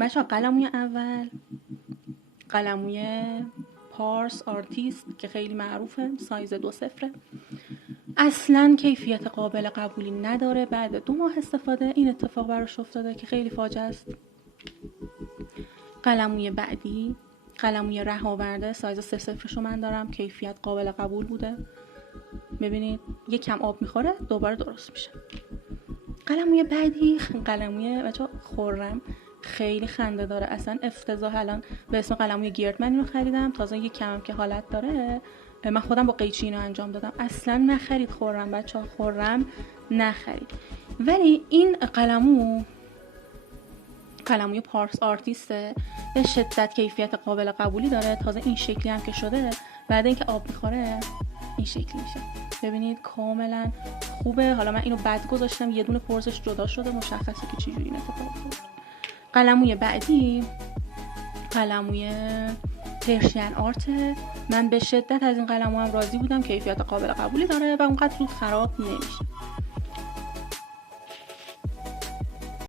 بچه‌ها قلموی اول قلموی پارس آرتیست که خیلی معروفه، سایز 2-0، اصلا کیفیت قابل قبولی نداره. بعد 2 ماه استفاده این اتفاق براش افتاده که خیلی فاجعه است. قلموی بعدی قلموی رهاورده، سایز 3-0 رو من دارم، کیفیت قابل قبول بوده. ببینید یک کم آب میخوره دوباره درست میشه. قلموی بعدی قلموی بچه‌ها خرم، خیلی خنده داره، اصلا افتضاح. الان به اسم قلموی گیردمن اینو خریدم، تازه یک کمم که حالت داره. من خودم با قیچی اینو انجام دادم. اصلا نخرید خرم بچه‌ها، خرم نخرید. ولی این قلموی پارس آرتیسته، به شدت کیفیت قابل قبولی داره. تازه این شکلی هم که شده، بعد اینکه آب میخوره این شکلی میشه. ببینید کاملا خوبه. حالا من اینو بد گذاشتم، یه دونه پرزش جدا شده، مشخصه که چجوری این اتفاق افتاد. قلموی بعدی قلموی پرشین آرت، من به شدت از این قلمو هم راضی بودم، کیفیت قابل قبولی داره و اونقدر زود خراب نمیشه.